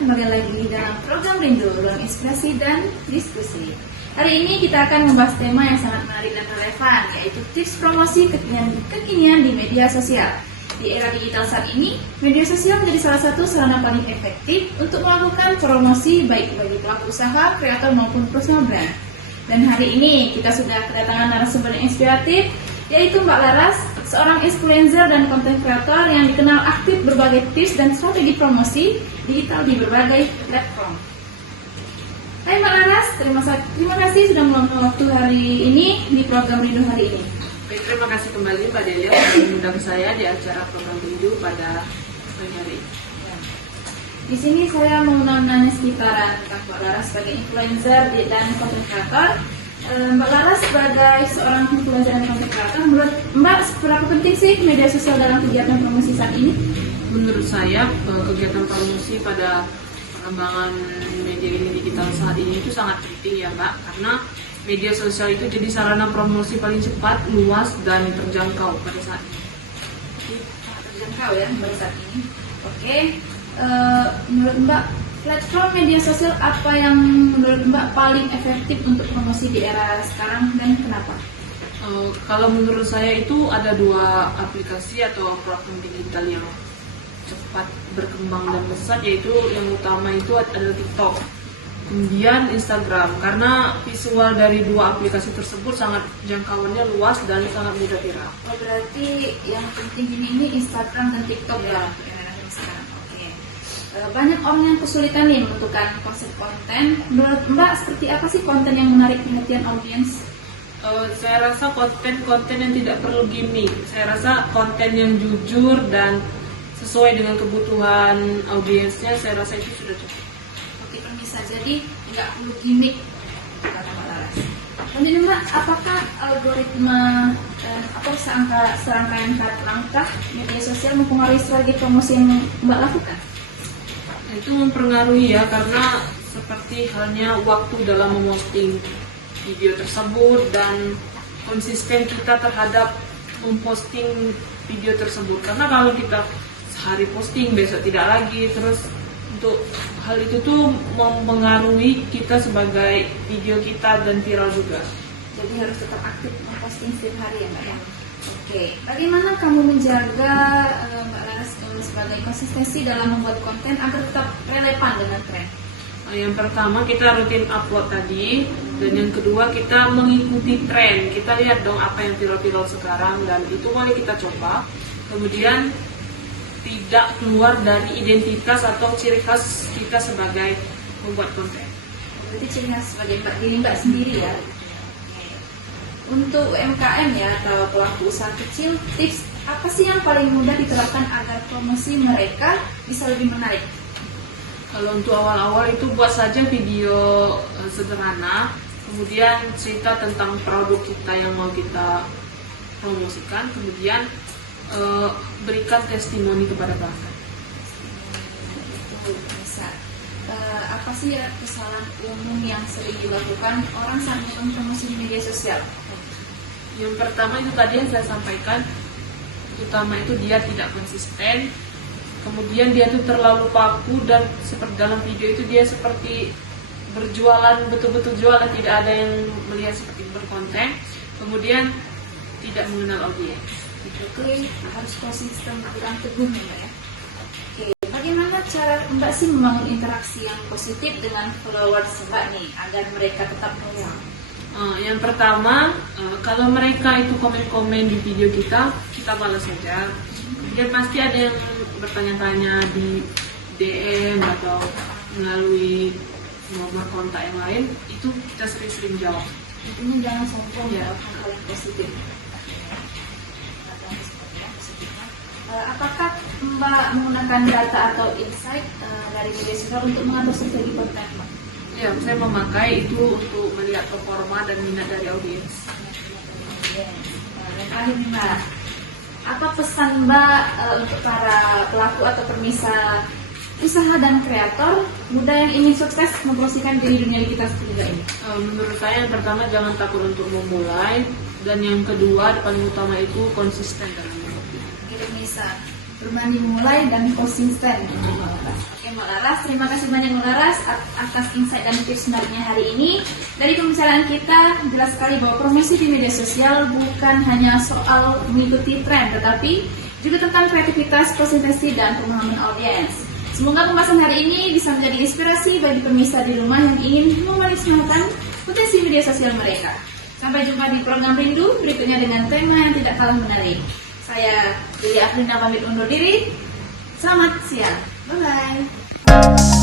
kembali lagi dalam program Rindu, ruang inspirasi dan diskusi. Hari ini kita akan membahas tema yang sangat menarik dan relevan, yaitu tips promosi kekinian di media sosial. Di era digital saat ini, media sosial menjadi salah satu sarana paling efektif untuk melakukan promosi baik bagi pelaku usaha, kreator maupun personal brand. Dan hari ini kita sudah kedatangan narasumber yang inspiratif, yaitu Mbak Laras, seorang influencer dan konten kreator yang dikenal aktif berbagai tips dan strategi promosi digital di berbagai platform. Hai Mbak Laras, terima kasih sudah meluangkan waktu hari ini di program Rindu hari ini. Baik, terima kasih kembali Mbak Delia sudah mengundang saya di acara program Rindu pada hari ini. Di sini saya mau nanya sekitaran tentang Mbak Laras sebagai influencer dan konten kreator. Mbak Laras sebagai seorang influencer dan konten kreator, menurut Mbak seberapa penting sih media sosial dalam kegiatan promosi saat ini? Menurut saya kegiatan promosi pada pengembangan media digital saat ini itu sangat penting ya Mbak, karena media sosial itu jadi sarana promosi paling cepat, luas dan terjangkau pada saat ini. Terjangkau ya pada saat ini. Oke, menurut Mbak platform media sosial apa yang menurut Mbak paling efektif untuk promosi di era sekarang dan kenapa? Kalau menurut saya itu ada dua aplikasi atau platform digital yang cepat berkembang dan besar, yaitu yang utama itu adalah TikTok, kemudian Instagram, karena visual dari dua aplikasi tersebut sangat jangkauannya luas dan sangat mudah viral. Oh, berarti yang penting ini Instagram dan TikTok ya? Banyak orang yang kesulitan nih menentukan konsep konten. Menurut Mbak seperti apa sih konten yang menarik perhatian audiens? Saya rasa konten-konten yang tidak perlu gimmick. Saya rasa konten yang jujur dan sesuai dengan kebutuhan audiensnya, saya rasa itu sudah cukup. Oke, bisa. Jadi nggak perlu gimmick, kata Mbak Laras. Kemudian Mbak, apakah algoritma atau serangkaian langkah media sosial mempengaruhi strategi promosi yang Mbak lakukan? Itu mempengaruhi ya, karena seperti halnya waktu dalam memposting video tersebut dan konsisten kita terhadap memposting video tersebut. Karena kalau kita sehari posting, besok tidak lagi, terus untuk hal itu tuh mempengaruhi kita sebagai video kita dan viral juga. Jadi harus tetap aktif memposting setiap hari ya Mbak ya. Oke, bagaimana kamu menjaga Mbak Laras sebagai konsistensi dalam membuat konten agar tetap relevan dengan tren? Yang pertama kita rutin upload tadi, dan yang kedua kita mengikuti tren. Kita lihat dong apa yang viral-viral sekarang dan itu boleh kita coba. Kemudian tidak keluar dari identitas atau ciri khas kita sebagai membuat konten. Berarti ciri khas sebagai diri Mbak sendiri ya. Untuk UMKM ya atau pelaku usaha kecil, tips apa sih yang paling mudah diterapkan agar promosi mereka bisa lebih menarik? Kalau untuk awal-awal itu buat saja video sederhana, kemudian cerita tentang produk kita yang mau kita promosikan, kemudian berikan testimoni kepada pelanggan. Itu bisa. Apa sih ya kesalahan umum yang sering dilakukan orang saat melakukan promosi di media sosial? Yang pertama itu tadi yang saya sampaikan, utama itu dia tidak konsisten, kemudian dia tuh terlalu kaku dan seperti dalam video itu dia seperti berjualan, betul-betul jualan, tidak ada yang melihat seperti berkonten, kemudian tidak mengenal audiens. Oke, harus konsisten, kurang teguh ya Mbak ya. Oke, bagaimana cara Mbak sih membangun interaksi yang positif dengan followers Mbak nih agar mereka tetap loyal? Yang pertama, kalau mereka itu komen-komen di video kita balas saja. Kemudian pasti ada yang bertanya-tanya di DM atau melalui nomor kontak yang lain, itu kita sering-sering jawab. Intinya jangan sombong ya, hal yang positif. Apakah Mbak menggunakan data atau insight dari media sosial untuk mengatur strategi konten Mbak? Ya, saya memakai itu untuk melihat performa dan minat dari audiens. Dan akhir nih Mbak, apa pesan Mbak untuk para pelaku atau permisal usaha dan kreator muda yang ingin sukses mempromosikan diri dunia digital seperti ini? Menurut saya yang pertama jangan takut untuk memulai, dan yang kedua paling utama itu konsisten dalam memulai. Kita bisa berani mulai dan konsisten. Oke Mbak Laras. Terima kasih banyak Mbak Laras atas insight dan tips menariknya hari ini. Dari pembicaraan kita jelas sekali bahwa promosi di media sosial bukan hanya soal mengikuti tren, tetapi juga tentang kreativitas, presentasi, dan pemahaman audiens. Semoga pembahasan hari ini bisa menjadi inspirasi bagi pemirsa di rumah yang ingin memaksimalkan potensi media sosial mereka. Sampai jumpa di program Rindu berikutnya dengan tema yang tidak kalah menarik. Saya Lili Afrina pamit undur diri. Selamat siang. Bye-bye.